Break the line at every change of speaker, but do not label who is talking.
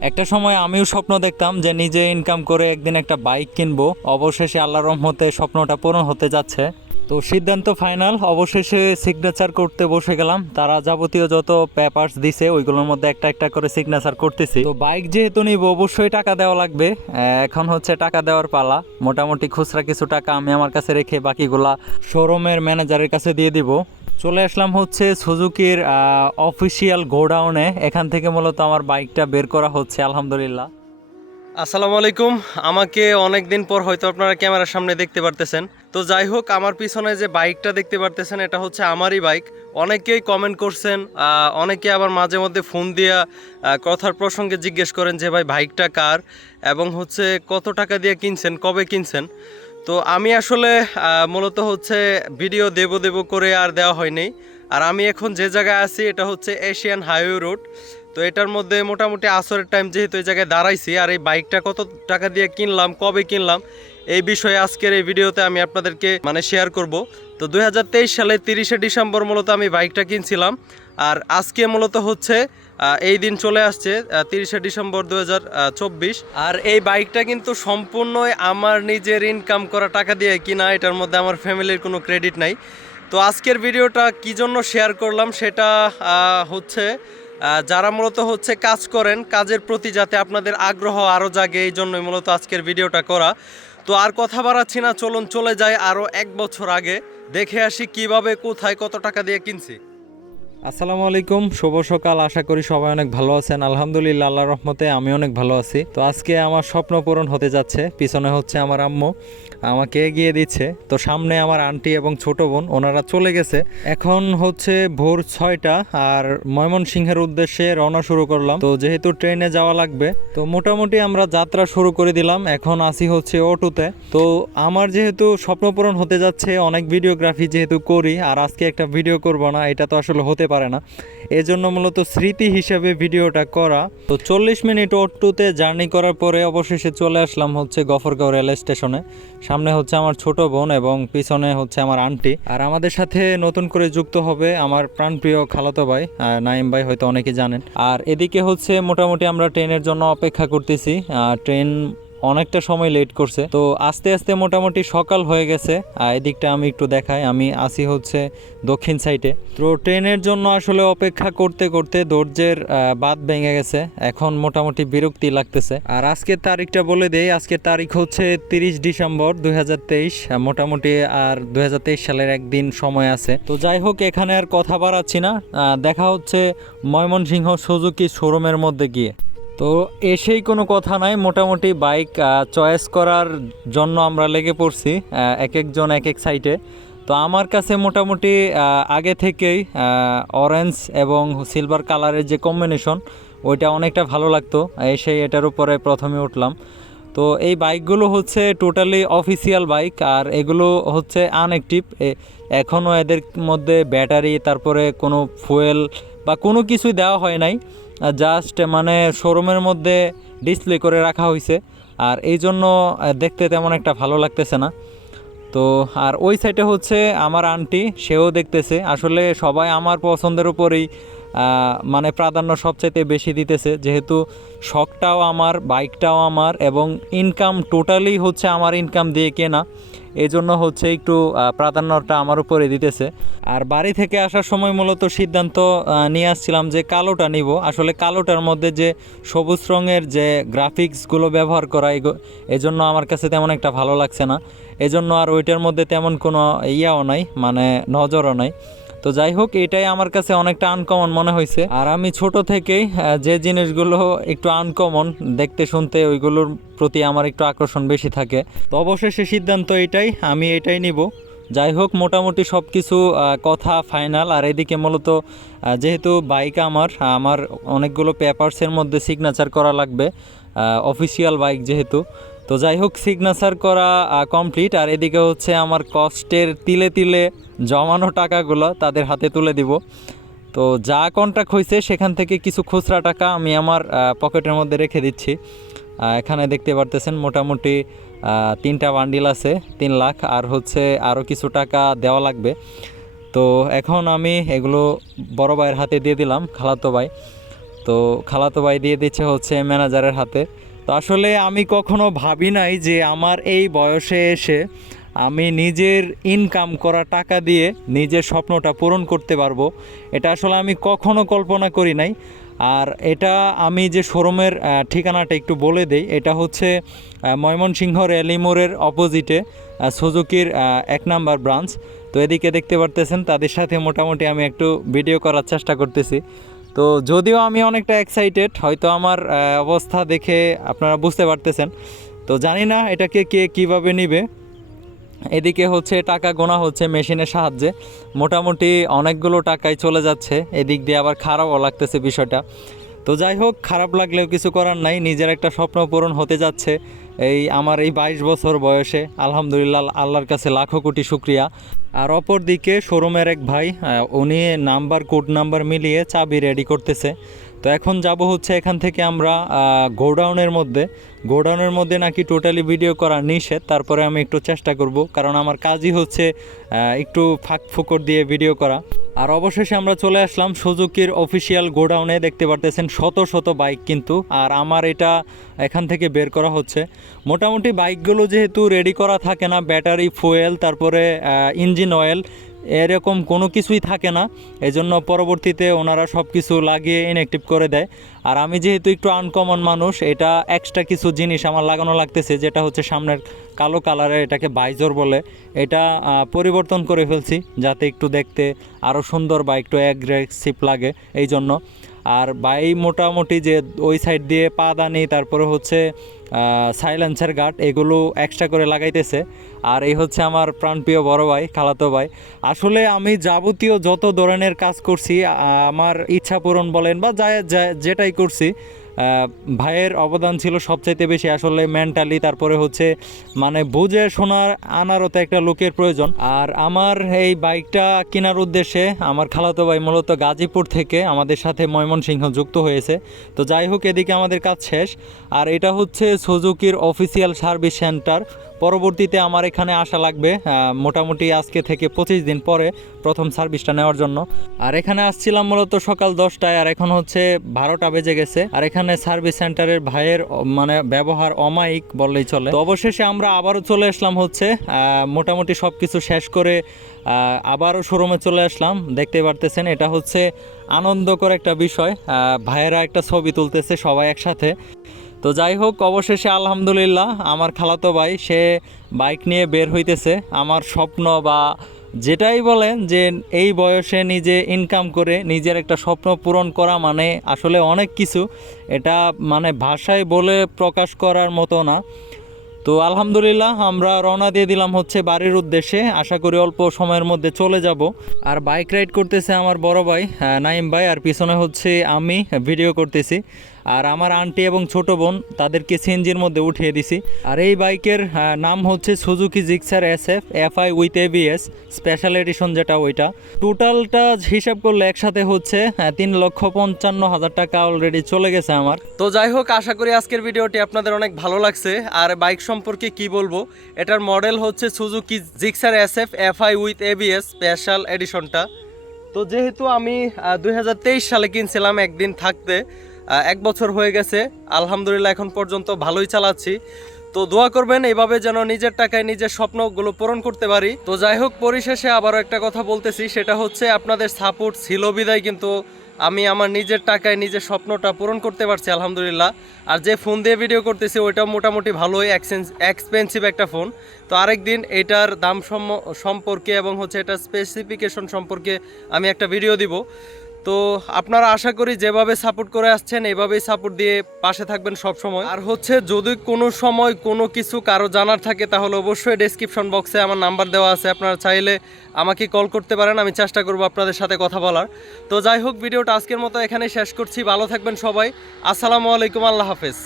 একটা সময় আমিও স্বপ্ন দেখতাম যে নিজে ইনকাম করে একদিন একটা বাইক কিনবো। অবশেষে আল্লাহ রহমতে স্বপ্নটা পূরণ হতে যাচ্ছে। তো সিদ্ধান্ত ফাইনাল অবশেষে সিগনেচার করতে বসে গেলাম। তারা যাবতীয় যত পেপারস দিছে, ওইগুলোর মধ্যে একটা একটা করে সিগনেচার করতেছি। তো বাইক যেহেতু নিব, অবশ্যই টাকা দেওয়া লাগবে। এখন হচ্ছে টাকা দেওয়ার পালা। মোটামুটি খুচরা কিছু টাকা আমি আমার কাছে রেখে বাকিগুলা শোরুমের ম্যানেজারের কাছে দিয়ে দিব। চলে আসলাম হচ্ছে সুজুকির অফিসিয়াল গোডাউনে। এখান থেকে মূলত আমার বাইকটা বের করা হচ্ছে, আলহামদুলিল্লাহ।
আসসালামু আলাইকুম। আমাকে অনেক দিন পর হয়তো আপনারা ক্যামেরার সামনে দেখতে পারতেছেন। তো যাই হোক, আমার পিছনে যে বাইকটা দেখতে পারতেছেন, এটা হচ্ছে আমারই বাইক। অনেকেই কমেন্ট করছেন অনেকে আবার মাঝে মধ্যে ফোন দিয়া কথার প্রসঙ্গে জিজ্ঞেস করেন যে, ভাই বাইকটা কার? এবং হচ্ছে, কত টাকা দিয়ে কিনছেন? কবে কিনছেন? তো আমি আসলে মূলত হচ্ছে ভিডিও দেব দেব করে আর দেওয়া হয়নি। আর আমি এখন যে জায়গায় আছি, এটা হচ্ছে এশিয়ান হাইওয়ে রোড। তো এটার মধ্যে মোটামুটি আসরের টাইম যেহেতু এই জায়গায় দাঁড়াইছি, আর এই বাইকটা কত টাকা দিয়ে কিনলাম, কবে কিনলাম, এই বিষয়ে আজকের এই ভিডিওতে আমি আপনাদেরকে মানে শেয়ার করব। তো দু হাজার তেইশ সালে তিরিশে ডিসেম্বর মূলত আমি বাইকটা কিনছিলাম। আর আজকে মূলত হচ্ছে এই দিন চলে আসছে তিরিশে ডিসেম্বর দু হাজার চব্বিশ। আর এই বাইকটা কিন্তু সম্পূর্ণই আমার নিজের ইনকাম করা টাকা দিয়ে কিনা, এটার মধ্যে আমার ফ্যামিলির কোনো ক্রেডিট নাই। তো আজকের ভিডিওটা কি জন্য শেয়ার করলাম সেটা হচ্ছে যারা মূলত হচ্ছে কাজ করেন, কাজের প্রতি যাতে আপনাদের আগ্রহ আরও জাগে, এই জন্যই মূলত আজকের ভিডিওটা করা। তো আর কথা বাড়াচ্ছি না, চলুন চলে যায় আরও এক বছর আগে। দেখে আসি কীভাবে, কোথায়, কত টাকা দিয়ে কিনছি।
আসসালামু আলাইকুম, শুভ সকাল, আশা করি সবাই অনেক ভালো আছেন। আলহামদুলিল্লাহ আল্লাহ রহমতে আমি অনেক ভালো আছি। তো আজকে আমার স্বপ্ন পূরণ হতে যাচ্ছে, পিছনে হচ্ছে আমার আম্মু। আমাকে এগিয়ে দিচ্ছে। তো সামনে আমার আন্টি এবং ছোট বোন, ওনারা চলে গেছে। এখন হচ্ছে ভোর ছয়টা আর ময়মনসিংহের উদ্দেশ্যে রওনা শুরু করলাম। তো যেহেতু ট্রেনে যাওয়া লাগবে, তো মোটামুটি আমরা যাত্রা শুরু করে দিলাম। এখন আসি হচ্ছে অটোতে। তো আমার যেহেতু স্বপ্ন পূরণ হতে যাচ্ছে, অনেক ভিডিওগ্রাফি যেহেতু করি, আর আজকে একটা ভিডিও করব না, এটা তো আসলে হতে পারে না। এজন্য মূলত স্মৃতি হিসাবে ভিডিওটা করা। তো চল্লিশ মিনিট অটোতে জার্নি করার পরে অবশেষে চলে আসলাম হচ্ছে গফরগাঁও রেল স্টেশনে। সামনে হচ্ছে আমার ছোট বোন এবং পিছনে হচ্ছে আমার আন্টি। আর আমাদের সাথে নতুন করে যুক্ত হবে আমার প্রাণপ্রিয় খালাতো ভাই নাইম ভাই হয়তো অনেকে জানেন। আর এদিকে হচ্ছে মোটামুটি আমরা ট্রেনের জন্য অপেক্ষা করতেছি। ট্রেন অনেকটা সময় লেট করছে। তো আস্তে আস্তে মোটামুটি সকাল হয়ে গেছে। আর এদিকটা আমি একটু দেখাই। আমি আসি হচ্ছে দক্ষিণ সাইডে তো ট্রেনের জন্য আসলে অপেক্ষা করতে করতে ধৈর্যের বাদ ভেঙে গেছে। এখন মোটামুটি বিরক্তি লাগতেছে। আর আজকের তারিখটা বলে দেই, আজকের তারিখ হচ্ছে তিরিশ ডিসেম্বর দুই হাজার তেইশ। মোটামুটি আর দুই হাজার তেইশ সালের একদিন সময় আছে। তো যাই হোক, এখানে আর কথা বাড়াচ্ছি না। দেখা হচ্ছে ময়মনসিংহ সুজুকি শোরুমের মধ্যে গিয়ে। তো এসেই কোনো কথা নাই। মোটামুটি বাইক চয়েস করার জন্য আমরা লেগে পড়ছি এক একজন এক এক সাইটে তো আমার কাছে মোটামুটি আগে থেকেই অরেঞ্জ এবং সিলভার কালারের যে কম্বিনেশন ওইটা অনেকটা ভালো লাগতো। এসে এটার উপরে প্রথমে উঠলাম। তো এই বাইকগুলো হচ্ছে টোটালি অফিসিয়াল বাইক আর এগুলো হচ্ছে আনএক্টিভ এখনও এদের মধ্যে ব্যাটারি তারপরে কোনো ফুয়েল বা কোনো কিছুই দেওয়া হয় নাই। জাস্ট মানে শোরুমের মধ্যে ডিসপ্লে করে রাখা হয়েছে আর এই জন্য দেখতে তেমন একটা ভালো লাগতেছে না। তো, আর ওই সাইডে হচ্ছে আমার আন্টি সেও দেখতেছে। আসলে সবাই আমার পছন্দের উপরেই মানে প্রাধান্য সবচাইতে বেশি দিতেছে। যেহেতু শখটাও আমার বাইকটাও আমার, এবং ইনকাম টোটালি হচ্ছে আমার ইনকাম দিয়ে কেনা। এই জন্য হচ্ছে একটু প্রাধান্যটা আমার উপরে দিতেছে। আর বাড়ি থেকে আসার সময় মূলত সিদ্ধান্ত নিয়ে আসছিলাম যে কালোটা নিব। আসলে কালোটার মধ্যে যে সবুজ রঙের যে গ্রাফিক্সগুলো ব্যবহার করা এজন্য আমার কাছে তেমন একটা ভালো লাগছে না। এজন্য আর ওইটার মধ্যে তেমন কোনো ইয়াও নাই মানে নজরও নাই। তো যাই হোক, এটাই আমার কাছে অনেকটা আনকমন মনে হয়েছে। আর আমি ছোট থেকেই যে জিনিসগুলো একটু আনকমন দেখতে শুনতে ওইগুলোর প্রতি আমার একটু আকর্ষণ বেশি থাকে। তো অবশেষে সিদ্ধান্ত এটাই, আমি এটাই নিব। যাই হোক, মোটামুটি সব কিছু কথা ফাইনাল আর এদিকে মূলত যেহেতু বাইক আমার আমার অনেকগুলো পেপারসের মধ্যে সিগনেচার করা লাগবে অফিসিয়াল বাইক যেহেতু তো যাই হোক সিগনেচার করা কমপ্লিট আর এদিকে হচ্ছে আমার কষ্টের তিলে তিলে জমানো টাকাগুলো তাদের হাতে তুলে দিব। তো যা কন্ট্রাক্ট হয়েছে সেখান থেকে কিছু খুচরা টাকা আমি আমার পকেটের মধ্যে রেখে দিচ্ছি। এখানে দেখতে পারতেছেন মোটামুটি তিনটা বান্ডিল আছে, তিন লাখ। আর হচ্ছে আরও কিছু টাকা দেওয়া লাগবে। তো এখন আমি এগুলো বড় ভাইয়ের হাতে দিয়ে দিলাম, খালাতো ভাই। তো খালাতো ভাই দিয়ে দিচ্ছে হচ্ছে ম্যানেজারের হাতে। তো আসলে আমি কখনো ভাবি নাই যে আমার এই বয়সে এসে আমি নিজের ইনকাম করা টাকা দিয়ে নিজের স্বপ্নটা পূরণ করতে পারব। এটা আসলে আমি কখনো কল্পনা করি নাই। আর এটা আমি যে শোরুমের ঠিকানাটা একটু বলে দেই, এটা হচ্ছে ময়মনসিংহ রেলিমোড়ের অপোজিটে সুজুকির এক নাম্বার ব্রাঞ্চ তো এদিকে দেখতে পারতেছেন, তাদের সাথে মোটামুটি আমি একটু ভিডিও করার চেষ্টা করতেছি। তো যদিও আমি অনেকটা এক্সাইটেড হয়তো আমার অবস্থা দেখে আপনারা বুঝতে পারতেছেন। তো জানি না এটাকে কে কীভাবে নিবে। এদিকে হচ্ছে টাকা গোনা হচ্ছে মেশিনের সাহায্যে। মোটামুটি অনেকগুলো টাকাই চলে যাচ্ছে। এদিক দিয়ে আবার খারাপও লাগতেছে বিষয়টা। তো যাই হোক, খারাপ লাগলেও কিছু করার নাই। নিজের একটা স্বপ্ন পূরণ হতে যাচ্ছে। এই আমার এই বাইশ বছর বয়সে, আলহামদুলিল্লাহ আল্লাহর কাছে লাখো কোটি শুক্রিয়া। আর অপর দিকে শোরুমের এক ভাই উনি নাম্বার, কোড নাম্বার মিলিয়ে চাবি রেডি করতেছে। তো এখন যাব হচ্ছে এখান থেকে আমরা গোডাউনের মধ্যে। গোডাউনের মধ্যে নাকি টোটালি ভিডিও করা নিষেধ, তারপরে আমি একটু চেষ্টা করব, কারণ আমার কাজই হচ্ছে একটু ফাঁক ফুকর দিয়ে ভিডিও করা। আর অবশেষে আমরা চলে আসলাম সুজুকির অফিসিয়াল গোডাউনে, দেখতে পারতেছেন শত শত বাইক কিন্তু, আর আমার এটা এখান থেকে বের করা হচ্ছে। মোটামুটি বাইকগুলো যেহেতু রেডি করা থাকে না ব্যাটারি ফুয়েল তারপরে ইঞ্জিন অয়েল এরকম কোনো কিছুই থাকে না। এজন্য পরবর্তীতে ওনারা সব কিছু লাগিয়ে ইনঅ্যাক্টিভ করে দেয়। আর আমি যেহেতু একটু আনকমন মানুষ, এটা এক্সট্রা কিছু জিনিস আমার লাগানো লাগতেছে, যেটা হচ্ছে সামনের কালো কালারে এটাকে বাইজর বলে। এটা পরিবর্তন করে ফেলছি, যাতে একটু দেখতে আরও সুন্দর বা একটু অ্যাগ্রেসিভ লাগে এই জন্য আর বাই মোটামুটি যে ওই সাইড দিয়ে পাদানি তারপরে হচ্ছে সাইলেন্সার গার্ড এগুলো এক্সট্রা করে লাগাইতেছে। আর এই হচ্ছে আমার প্রাণপ্রিয় বড় ভাই, খালাতো ভাই। আসলে আমি যাবতীয় যত ধরনের কাজ করছি আমার ইচ্ছা পূরণ বলেন বা যা যেটাই করছি ভাইয়ের অবদান ছিল সবচাইতে বেশি আসলে মেন্টালি তারপরে হচ্ছে মানে বুঝে শোনার আনারও তো একটা লোকের প্রয়োজন। আর আমার এই বাইকটা কেনার উদ্দেশ্যে আমার খালাতো ভাই মূলত গাজীপুর থেকে আমাদের সাথে ময়মনসিংহ যুক্ত হয়েছে। তো যাই হোক, এদিকে আমাদের কাজ শেষ। আর এটা হচ্ছে সুজুকির অফিসিয়াল সার্ভিস সেন্টার পরবর্তীতে আমার এখানে আসা লাগবে মোটামুটি আজকে থেকে পঁচিশ দিন পরে প্রথম সার্ভিসটা নেওয়ার জন্য। আর এখানে আসছিলাম মূলত সকাল দশটায়, আর এখন হচ্ছে বারোটা বেজে গেছে। আর এখানে সার্ভিস সেন্টারের ভাইয়ের মানে ব্যবহার অমায়িক বললেই চলে। তো অবশেষে আমরা আবারও চলে আসলাম হচ্ছে মোটামুটি সব কিছু শেষ করে আবারও শোরুমে চলে আসলাম। দেখতে পারতেছেন, এটা হচ্ছে আনন্দকর একটা বিষয়। ভাইয়েরা একটা ছবি তুলতেছে সবাই একসাথে। তো যাই হোক, অবশেষে আলহামদুলিল্লাহ আমার খালাতো ভাই, সে বাইক নিয়ে বের হইতেছে। আমার স্বপ্ন বা যেটাই বলেন যে এই বয়সে নিজে ইনকাম করে নিজের একটা স্বপ্ন পূরণ করা মানে আসলে অনেক কিছু। এটা মানে ভাষায় বলে প্রকাশ করার মতো না। তো আলহামদুলিল্লাহ আমরা রওনা দিয়ে দিলাম হচ্ছে বাড়ির উদ্দেশ্যে। আশা করি অল্প সময়ের মধ্যে চলে যাব। আর বাইক রাইড করতেছে আমার বড় ভাই নাইম ভাই। আর পিছনে হচ্ছে আমি ভিডিও করতেছি। আর আমার আন্টি এবং ছোট বোন তাদেরকে সিএনজির মধ্যে উঠিয়ে দিছি। আর এই বাইকের নাম হচ্ছে Suzuki Gixxer S F F I with ABS, special edition যেটা ওইটা। টোটালটা হিসাব করলে একসাথে হচ্ছে তিন লক্ষ পঞ্চান্ন হাজার টাকা অলরেডি চলে গেছে আমার।
তো যাই হোক, আশা করি আজকের ভিডিওটি আপনাদের অনেক ভালো লাগছে। আর বাইক সম্পর্কে কি বলব, এটার মডেল হচ্ছে Suzuki Gixxer S F F I with ABS, special এডিশনটা। তো যেহেতু আমি দুই হাজার তেইশ সালে কিনছিলাম একদিন থাকতে এক বছর হয়ে গেছে। আলহামদুলিল্লাহ এখন পর্যন্ত ভালোই চালাচ্ছি। তো দোয়া করবেন, এইভাবে যেন নিজের টাকায় নিজের স্বপ্নগুলো পূরণ করতে পারি। তো যাই হোক, পরিশেষে আবারও একটা কথা বলতেছি, সেটা হচ্ছে আপনাদের সাপোর্ট ছিল বিদায়, কিন্তু আমি আমার নিজের টাকায় নিজের স্বপ্নটা পূরণ করতে পারছি, আলহামদুলিল্লাহ। আর যে ফোন দিয়ে ভিডিও করতেছি, ওইটাও মোটামুটি ভালোই এক্সপেন্সিভ একটা ফোন। তো আরেকদিন এটার দাম সম- সম্পর্কে এবং হচ্ছে এটার স্পেসিফিকেশন সম্পর্কে আমি একটা ভিডিও দিব। তো আপনারা আশা করি যেভাবে সাপোর্ট করে আসছেন, এভাবেই সাপোর্ট দিয়ে পাশে থাকবেন সব সময় আর হচ্ছে, যদি কোনো সময় কোনো কিছু কারও জানার থাকে, তাহলে অবশ্যই ডেসক্রিপশন বক্সে আমার নাম্বার দেওয়া আছে। আপনারা চাইলে আমাকে কল করতে পারেন, আমি চেষ্টা করব আপনাদের সাথে কথা বলার। তো যাই হোক, ভিডিওটা আজকের মতো এখানেই শেষ করছি। ভালো থাকবেন সবাই। আসসালামু আলাইকুম, আল্লাহ হাফেজ।